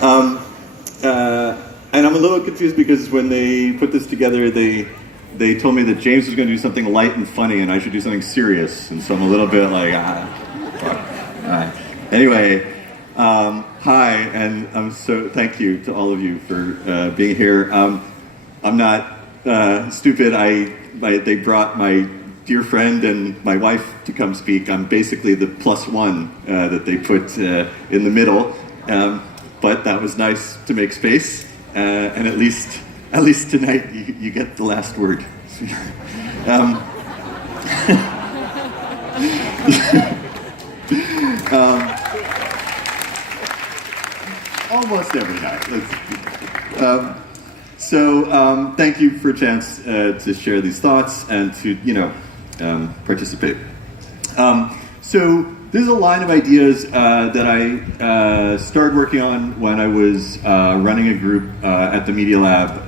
And I'm a little confused because when they put this together, they told me that James was going to do something light and funny, and I should do something serious. And so I'm a little bit like, fuck. Anyway, hi, and thank you to all of you for being here. I'm not stupid. They brought my dear friend and my wife to come speak. I'm basically the +1 that they put in the middle, but that was nice to make space. And at least tonight you get the last word. Almost every night. Thank you for a chance to share these thoughts and to participate. So this is a line of ideas that I started working on when I was running a group at the Media Lab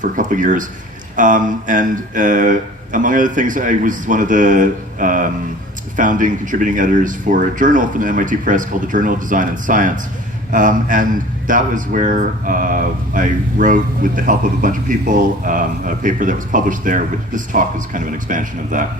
for a couple of years. Among other things, I was one of the founding contributing editors for a journal from the MIT Press called the Journal of Design and Science. And that was where I wrote, with the help of a bunch of people, a paper that was published there, which this talk is kind of an expansion of that.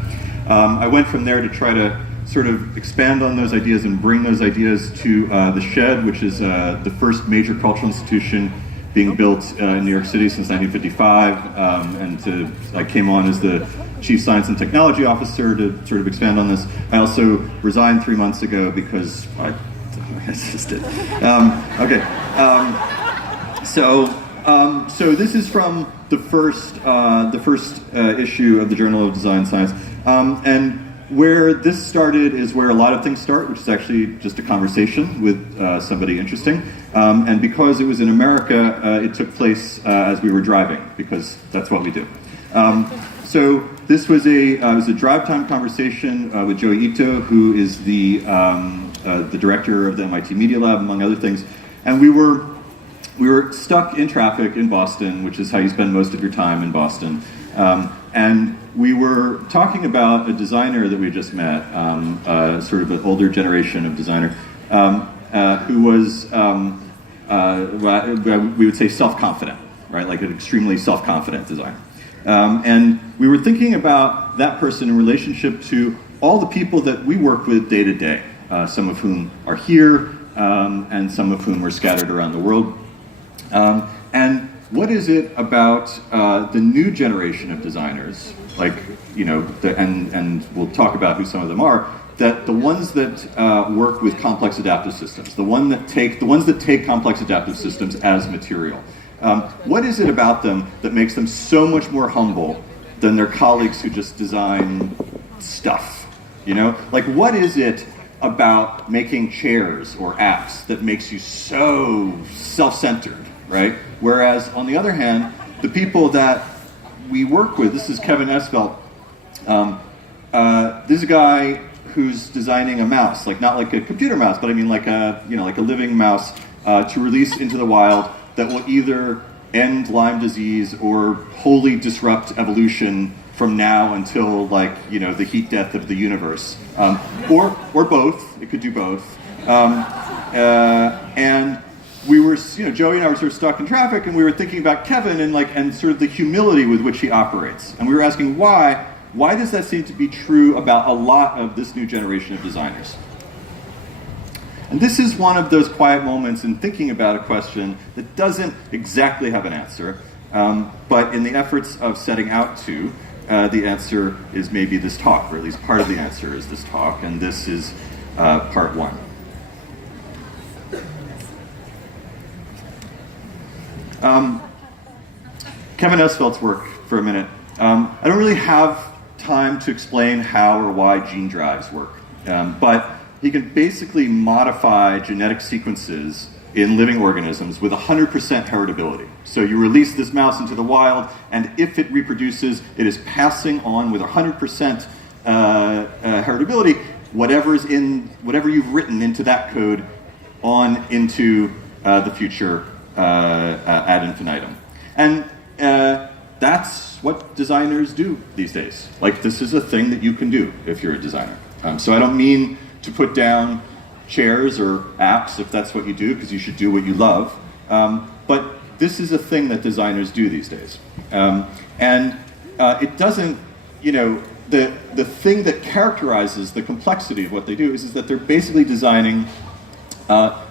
I went from there to try to sort of expand on those ideas and bring those ideas to the Shed, which is the first major cultural institution being built in New York City since 1955. I came on as the Chief Science and Technology Officer to sort of expand on this. I also resigned 3 months ago because I just did. So this is from the first issue of the Journal of Design and Science. And where this started is where a lot of things start, which is actually just a conversation with somebody interesting. And because it was in America, it took place as we were driving, because that's what we do. So this was a drive time conversation with Joey Ito, who is the director of the MIT Media Lab, among other things. And we were stuck in traffic in Boston, which is how you spend most of your time in Boston. And we were talking about a designer that we just met, sort of an older generation of designer, who was, we would say, self-confident, right? Like an extremely self-confident designer. And we were thinking about that person in relationship to all the people that we work with day to day, some of whom are here, and some of whom are scattered around the world. And what is it about the new generation of designers, like, and we'll talk about who some of them are, that the ones that work with complex adaptive systems, the ones that take complex adaptive systems as material. What is it about them that makes them so much more humble than their colleagues who just design stuff? Like, what is it about making chairs or apps that makes you so self-centered, right? Whereas, on the other hand, the people that we work with, this is Kevin Esvelt. This is a guy who's designing a mouse, like not like a computer mouse, but I mean like a living mouse to release into the wild that will either end Lyme disease or wholly disrupt evolution from now until the heat death of the universe, or both. It could do both. And we were, Joey and I were sort of stuck in traffic, and we were thinking about Kevin and sort of the humility with which he operates. And we were asking why does that seem to be true about a lot of this new generation of designers? And this is one of those quiet moments in thinking about a question that doesn't exactly have an answer, but in the efforts of setting out to, the answer is maybe this talk, or at least part of the answer is this talk, and this is part one. Kevin Esvelt's work for a minute. I don't really have time to explain how or why gene drives work, but he can basically modify genetic sequences in living organisms with 100% heritability. So you release this mouse into the wild, and if it reproduces, it is passing on with 100% heritability whatever you've written into that code on into the future ad infinitum. And that's what designers do these days. Like, this is a thing that you can do if you're a designer. So I don't mean to put down chairs or apps if that's what you do, because you should do what you love. But this is a thing that designers do these days. It doesn't, the thing that characterizes the complexity of what they do is that they're basically designing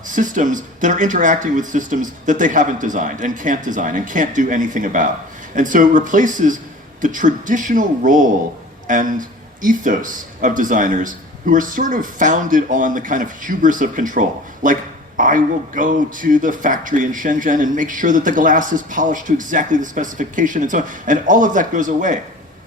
systems that are interacting with systems that they haven't designed and can't do anything about. And so it replaces the traditional role and ethos of designers who are sort of founded on the kind of hubris of control. Like, I will go to the factory in Shenzhen and make sure that the glass is polished to exactly the specification and so on. And all of that goes away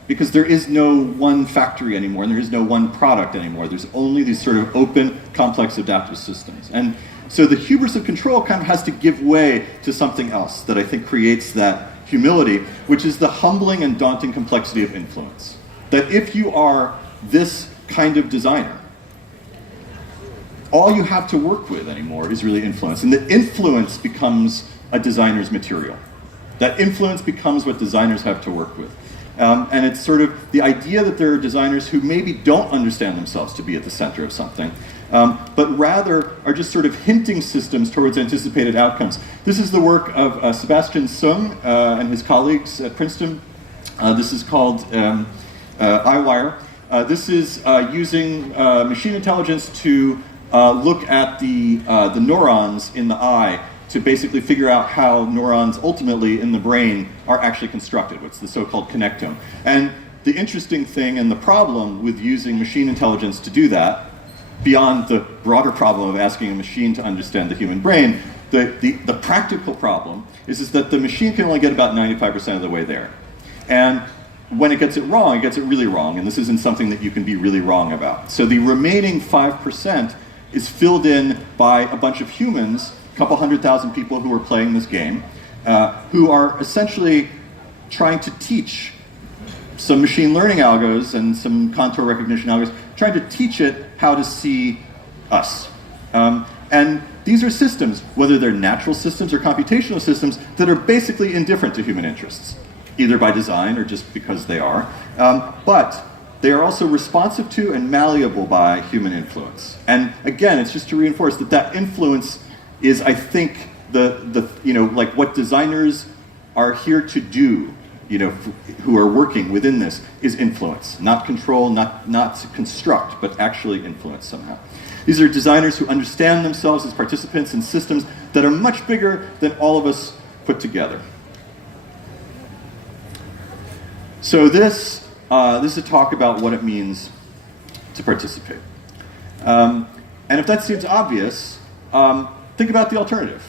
because there is no one factory anymore and there is no one product anymore. There's only these sort of open, complex, adaptive systems. And so the hubris of control kind of has to give way to something else that I think creates that humility, which is the humbling and daunting complexity of influence. That if you are this kind of designer, all you have to work with anymore is really influence. And the influence becomes a designer's material. That influence becomes what designers have to work with. And it's sort of the idea that there are designers who maybe don't understand themselves to be at the center of something, but rather are just sort of hinting systems towards anticipated outcomes. This is the work of Sebastian Sung and his colleagues at Princeton. This is called iWire. This is using machine intelligence to look at the neurons in the eye to basically figure out how neurons ultimately in the brain are actually constructed. What's the so-called connectome. And the interesting thing and the problem with using machine intelligence to do that, beyond the broader problem of asking a machine to understand the human brain, the practical problem is that the machine can only get about 95% of the way there. And when it gets it wrong, it gets it really wrong, and this isn't something that you can be really wrong about. So the remaining 5% is filled in by a bunch of humans, a couple 100,000 people who are playing this game, who are essentially trying to teach some machine learning algos and some contour recognition algos, trying to teach it how to see us. And these are systems, whether they're natural systems or computational systems, that are basically indifferent to human interests, either by design or just because they are. But they are also responsive to and malleable by human influence. And again, it's just to reinforce that influence is, I think, like what designers are here to do, who are working within this, is influence, not control, not construct, but actually influence somehow. These are designers who understand themselves as participants in systems that are much bigger than all of us put together. So this is a talk about what it means to participate. And if that seems obvious, think about the alternative,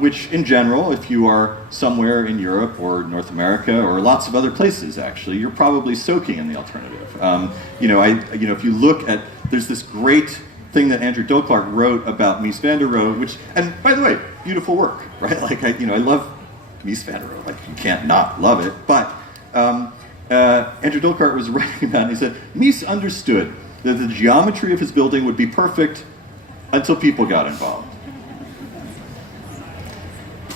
which in general, if you are somewhere in Europe or North America or lots of other places, actually, you're probably soaking in the alternative. If you look at, there's this great thing that Andrew Dolclark wrote about Mies van der Rohe, which, and by the way, beautiful work, right? Like, I love Mies van der Rohe, like, you can't not love it, but Andrew Dolclark was writing about it, and he said, Mies understood that the geometry of his building would be perfect until people got involved.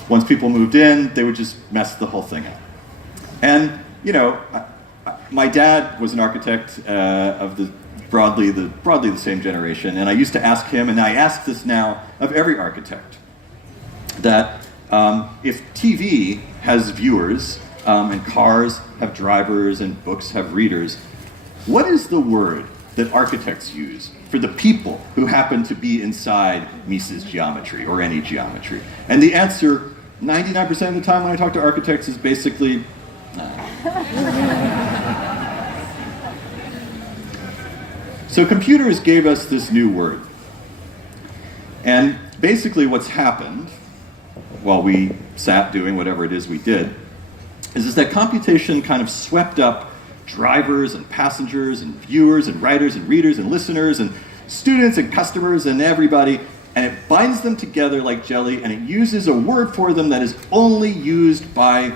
Once people moved in, they would just mess the whole thing up. And, my dad was an architect of the broadly the same generation, and I used to ask him, and I ask this now of every architect, that if TV has viewers, and cars have drivers, and books have readers, what is the word that architects use for the people who happen to be inside Mies's geometry, or any geometry? And the answer, 99% of the time when I talk to architects, is basically, So computers gave us this new word. And basically what's happened, while we sat doing whatever it is we did, is that computation kind of swept up drivers and passengers and viewers and writers and readers and listeners and students and customers and everybody, and it binds them together like jelly, and it uses a word for them that is only used by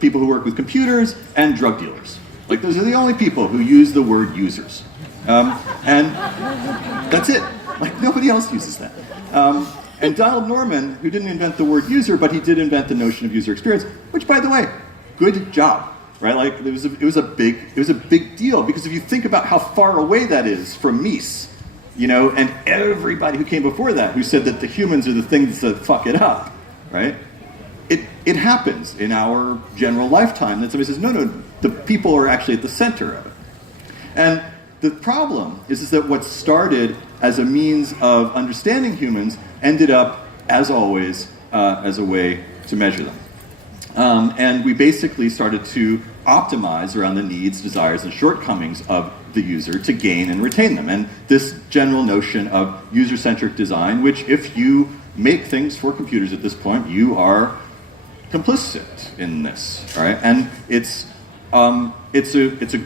people who work with computers and drug dealers. Like, those are the only people who use the word users. And that's it. Like, nobody else uses that. And Donald Norman, who didn't invent the word user, but he did invent the notion of user experience, which, by the way, good job, right? Like, it was a big deal, because if you think about how far away that is from Mies, and everybody who came before that who said that the humans are the things that fuck it up, right? It happens in our general lifetime that somebody says, no, the people are actually at the center of it. And the problem is that what started as a means of understanding humans ended up, as always, as a way to measure them. And we basically started to optimize around the needs, desires, and shortcomings of the user to gain and retain them. And this general notion of user-centric design, which if you make things for computers at this point, you are complicit in this, all right? And it's a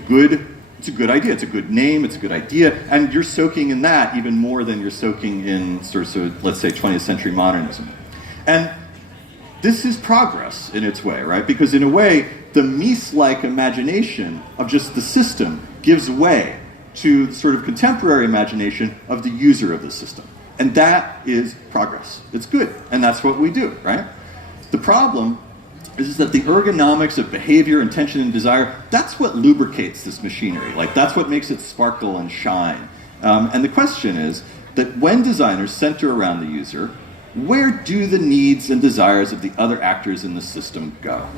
good idea. It's a good name. It's a good idea, and you're soaking in that even more than you're soaking in sort of let's say 20th century modernism. And this is progress in its way, right? Because in a way, the Mies-like imagination of just the system gives way to the sort of contemporary imagination of the user of the system. And that is progress. It's good, and that's what we do, right? The problem is that the ergonomics of behavior, intention, and desire, that's what lubricates this machinery. Like, that's what makes it sparkle and shine. And the question is that when designers center around the user, where do the needs and desires of the other actors in the system go?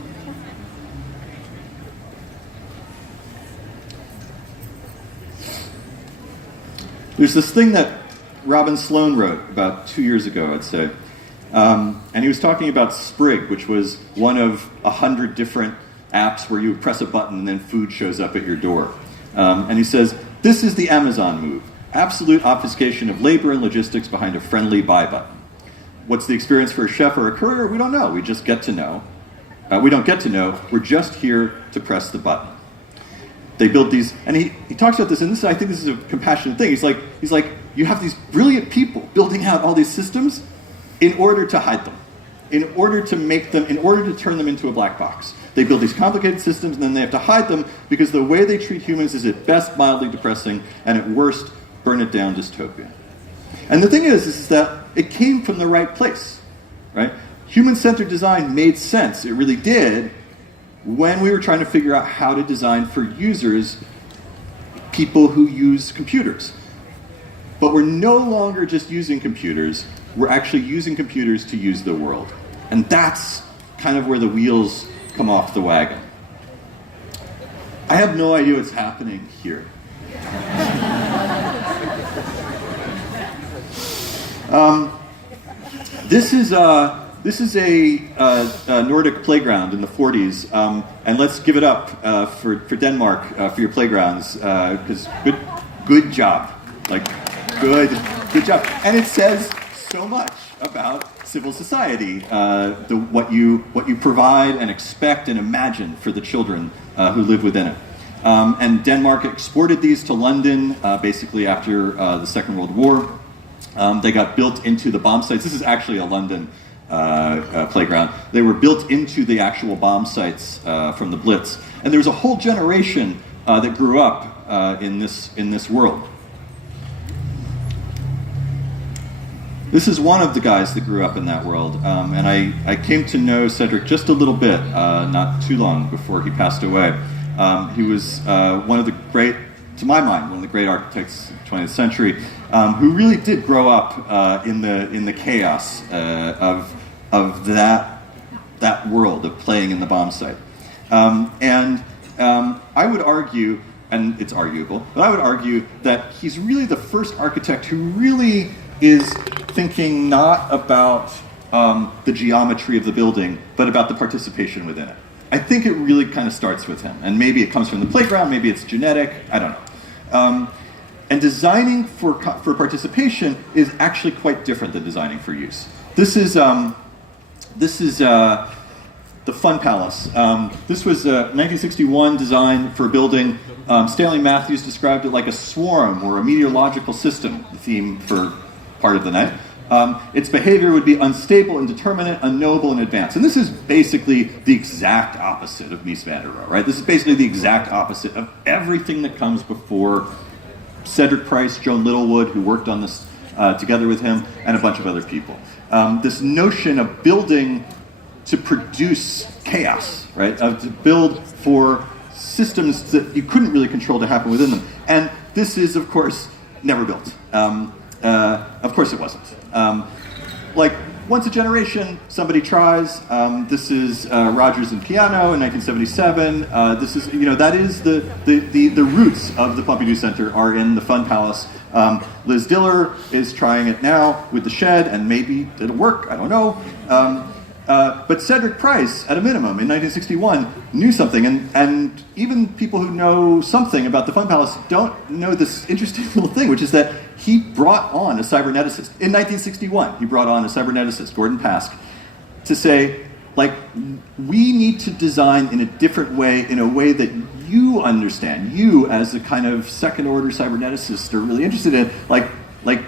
There's this thing that Robin Sloan wrote about 2 years ago, I'd say. And he was talking about Sprig, which was one of 100 different apps where you press a button and then food shows up at your door. And he says, this is the Amazon move. Absolute obfuscation of labor and logistics behind a friendly buy button. What's the experience for a chef or a courier? We don't know. We just get to know. We don't get to know. We're just here to press the button. They build these, and he talks about this, and I think this is a compassionate thing. He's like, you have these brilliant people building out all these systems in order to hide them, in order to turn them into a black box. They build these complicated systems, and then they have to hide them because the way they treat humans is at best mildly depressing, and at worst, burn it down dystopia. And the thing is that it came from the right place, right? Human-centered design made sense. It really did when we were trying to figure out how to design for users, people who use computers. But we're no longer just using computers. We're actually using computers to use the world. And that's kind of where the wheels come off the wagon. I have no idea what's happening here. This is a Nordic playground in the 40s, and let's give it up for Denmark for your playgrounds, because good job, good job, and it says so much about civil society, what you provide and expect and imagine for the children who live within it. And Denmark exported these to London basically after the Second World War. They got built into the bomb sites. This is actually a London playground. They were built into the actual bomb sites from the Blitz. And there was a whole generation that grew up in this world. This is one of the guys that grew up in that world. And I came to know Cedric just a little bit, not too long before he passed away. He was one of the great, to my mind, one of the great architects of the 20th century, who really did grow up in the chaos of that world of playing in the bomb site. And I would argue, and it's arguable, but I would argue that he's really the first architect who really is thinking not about the geometry of the building, but about the participation within it. I think it really kind of starts with him, and maybe it comes from the playground, maybe it's genetic, I don't know. And designing for participation is actually quite different than designing for use. This is the Fun Palace. This was a 1961 design for a building. Stanley Matthews described it like a swarm or a meteorological system, the theme for part of the night. Its behavior would be unstable, indeterminate, unknowable, and advanced. And this is basically the exact opposite of Mies van der Rohe, right? This is basically the exact opposite of everything that comes before Cedric Price, Joan Littlewood, who worked on this together with him, and a bunch of other people. This notion of building to produce chaos, right? To build for systems that you couldn't really control to happen within them. And this is, of course, never built. Of course it wasn't. Like, once a generation, somebody tries. This is Rogers and Piano in 1977. This is, that is the roots of the Pompidou Center are in the Fun Palace. Liz Diller is trying it now with the Shed, and maybe it'll work, I don't know. But Cedric Price, at a minimum, in 1961, knew something, and even people who know something about the Fun Palace don't know this interesting little thing, which is that he brought on a cyberneticist. In 1961, he brought on a cyberneticist, Gordon Pask, to say, like, we need to design in a different way, in a way that you understand. You, as a kind of second-order cyberneticist, are really interested in, like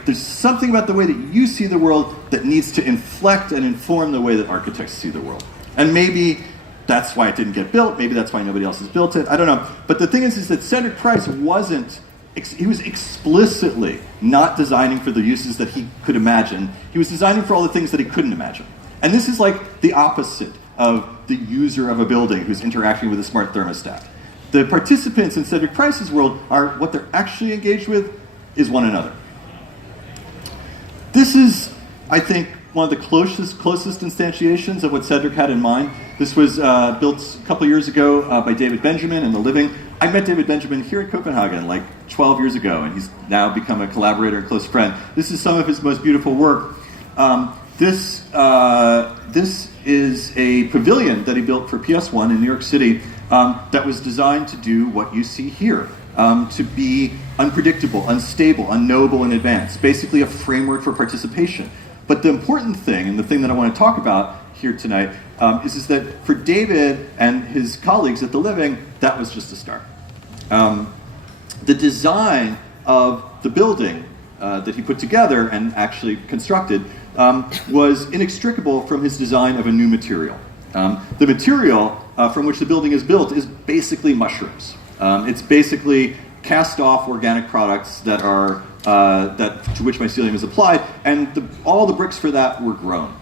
there's something about the way that you see the world that needs to inflect and inform the way that architects see the world. And maybe that's why it didn't get built. Maybe that's why nobody else has built it. I don't know. But the thing is that Cedric Price he was explicitly not designing for the uses that he could imagine. He was designing for all the things that he couldn't imagine. And this is like the opposite of the user of a building who's interacting with a smart thermostat. The participants in Cedric Price's world are, what they're actually engaged with is one another. This is, I think, one of the closest instantiations of what Cedric had in mind. This was built a couple years ago by David Benjamin in The Living. I met David Benjamin here in Copenhagen like 12 years ago, and he's now become a collaborator and close friend. This is some of his most beautiful work. This is a pavilion that he built for PS1 in New York City that was designed to do what you see here. To be unpredictable, unstable, unknowable in advance. Basically a framework for participation. But the important thing, and the thing that I want to talk about here tonight, is that for David and his colleagues at The Living, that was just a start. The design of the building that he put together and actually constructed was inextricable from his design of a new material. The material from which the building is built is basically mushrooms. It's basically cast-off organic products that are to which mycelium is applied, and all the bricks for that were grown.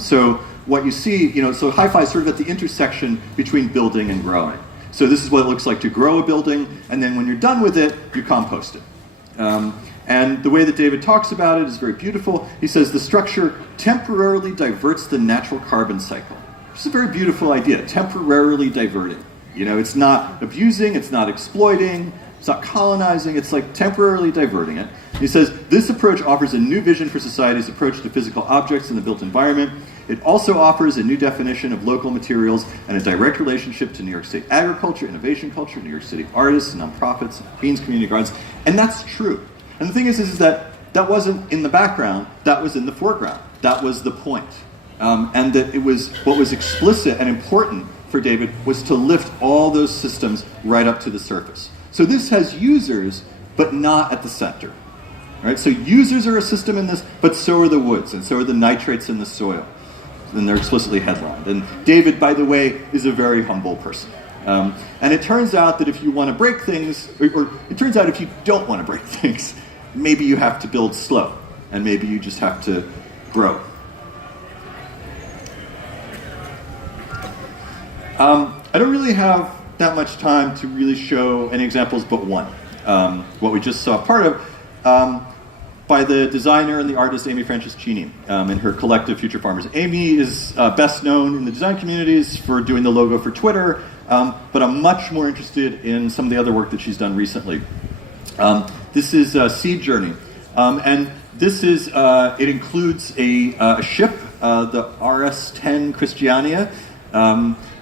So what you see, so hi-fi is sort of at the intersection between building and growing. So this is what it looks like to grow a building, and then when you're done with it, you compost it. And the way that David talks about it is very beautiful. He says the structure temporarily diverts the natural carbon cycle. It's a very beautiful idea, temporarily diverting. It's not abusing, it's not exploiting, it's not colonizing, it's like temporarily diverting it. He says, this approach offers a new vision for society's approach to physical objects in the built environment. It also offers a new definition of local materials and a direct relationship to New York State agriculture, innovation culture, New York City artists, nonprofits, Queens community gardens. And that's true. And the thing is that wasn't in the background, that was in the foreground. That was the point. And that it was what was explicit and important for David was to lift all those systems right up to the surface. So this has users, but not at the center. Right? So users are a system in this, but so are the woods, and so are the nitrates in the soil. And they're explicitly headlined. And David, by the way, is a very humble person. And it turns out that if you want to break things, or it turns out if you don't want to break things, maybe you have to build slow, and maybe you just have to grow. I don't really have that much time to really show any examples but one. What we just saw part of by the designer and the artist Amy Franceschini in her collective Future Farmers. Amy is best known in the design communities for doing the logo for Twitter, but I'm much more interested in some of the other work that she's done recently. This is Seed Journey, and this is it includes a ship, the RS-10 Christiania,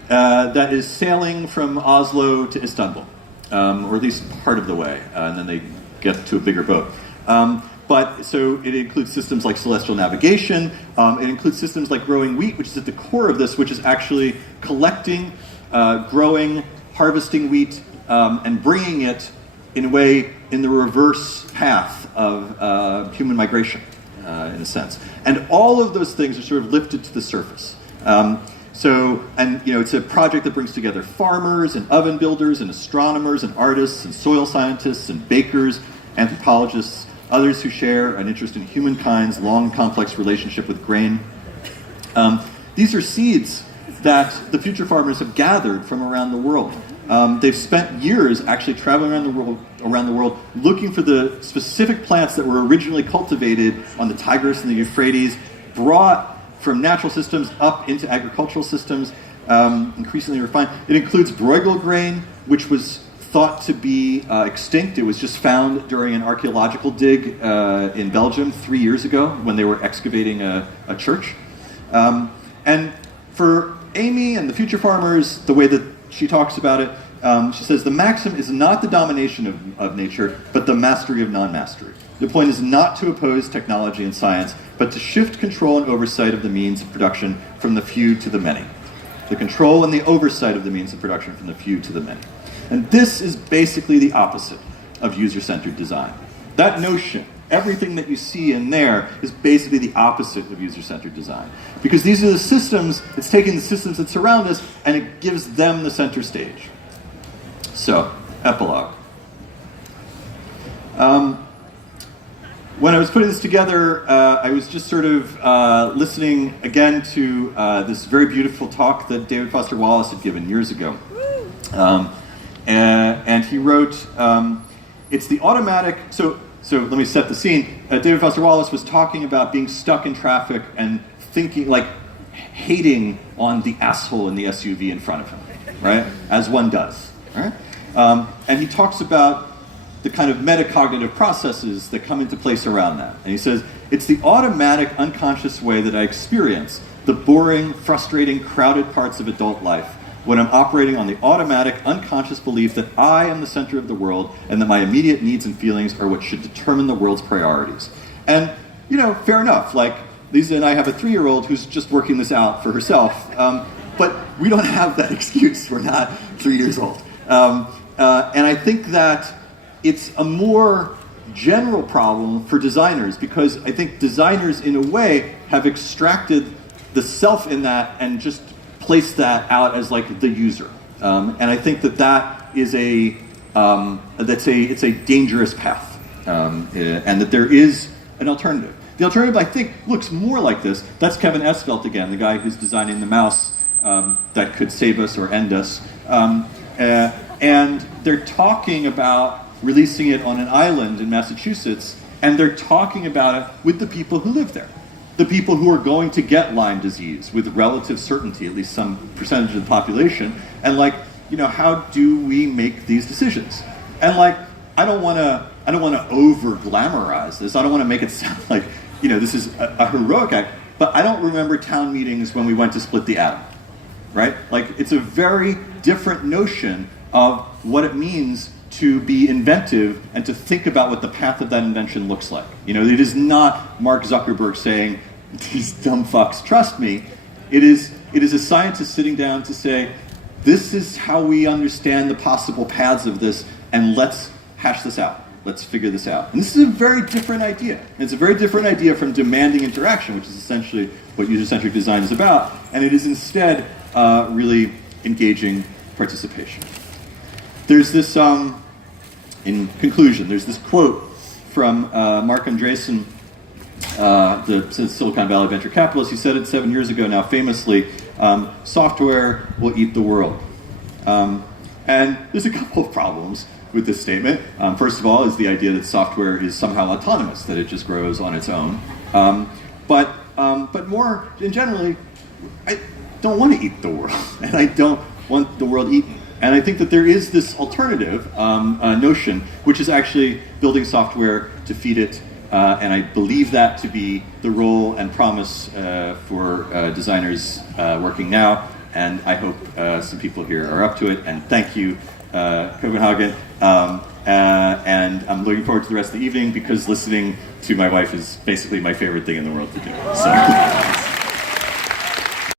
that is sailing from Oslo to Istanbul, or at least part of the way, and then they get to a bigger boat. But so it includes systems like celestial navigation. It includes systems like growing wheat, which is at the core of this, which is actually collecting, growing, harvesting wheat, and bringing it in a way in the reverse path of human migration, in a sense. And all of those things are sort of lifted to the surface. It's a project that brings together farmers and oven builders and astronomers and artists and soil scientists and bakers, anthropologists, others who share an interest in humankind's long, complex relationship with grain. These are seeds that the Future Farmers have gathered from around the world. They've spent years actually traveling around the world looking for the specific plants that were originally cultivated on the Tigris and the Euphrates, brought from natural systems up into agricultural systems, increasingly refined. It includes Bruegel grain, which was thought to be extinct. It was just found during an archaeological dig in Belgium 3 years ago when they were excavating a church. And for Amy and the future farmers, the way that she talks about it, she says, the maxim is not the domination of nature, but the mastery of non-mastery. The point is not to oppose technology and science, but to shift control and oversight of the means of production from the few to the many. The control and the oversight of the means of production from the few to the many. And this is basically the opposite of user-centered design. That notion, everything that you see in there, is basically the opposite of user-centered design. Because these are the systems, it's taking the systems that surround us, and it gives them the center stage. So, epilogue. When I was putting this together, I was just sort of listening again to this very beautiful talk that David Foster Wallace had given years ago. And he wrote, it's the automatic, so let me set the scene. David Foster Wallace was talking about being stuck in traffic and thinking, like, hating on the asshole in the SUV in front of him, right? As one does, right? And he talks about the kind of metacognitive processes that come into place around that. And he says, it's the automatic, unconscious way that I experience the boring, frustrating, crowded parts of adult life when I'm operating on the automatic, unconscious belief that I am the center of the world and that my immediate needs and feelings are what should determine the world's priorities. And, you know, fair enough. Like, Lisa and I have a 3-year-old who's just working this out for herself. But we don't have that excuse. We're not 3 years old. And I think that it's a more general problem for designers, because I think designers, in a way, have extracted the self in that and just placed that out as like the user. And I think that is it's a dangerous path, and that there is an alternative. The alternative, I think, looks more like this. That's Kevin Esvelt again, the guy who's designing the mouse that could save us or end us. And they're talking about releasing it on an island in Massachusetts, and they're talking about it with the people who live there. The people who are going to get Lyme disease with relative certainty, at least some percentage of the population, and like, you know, how do we make these decisions? And like, I don't want to over glamorize this. I don't want to make it sound like, you know, this is a heroic act, but I don't remember town meetings when we went to split the atom, right? Like, it's a very different notion of what it means to be inventive and to think about what the path of that invention looks like. You know, it is not Mark Zuckerberg saying, these dumb fucks, trust me. It is a scientist sitting down to say, this is how we understand the possible paths of this, and let's hash this out. Let's figure this out. And this is a very different idea. And it's a very different idea from demanding interaction, which is essentially what user-centric design is about. And it is instead really engaging participation. There's this, in conclusion, there's this quote from Mark Andreessen, the Silicon Valley venture capitalist. He said it 7 years ago now, famously, software will eat the world. And there's a couple of problems with this statement. First of all is the idea that software is somehow autonomous, that it just grows on its own. But more generally, I don't want to eat the world, and I don't want the world eaten. And I think that there is this alternative notion, which is actually building software to feed it, and I believe that to be the role and promise for designers working now, and I hope some people here are up to it, and thank you, Copenhagen, and I'm looking forward to the rest of the evening, because listening to my wife is basically my favorite thing in the world to do. So.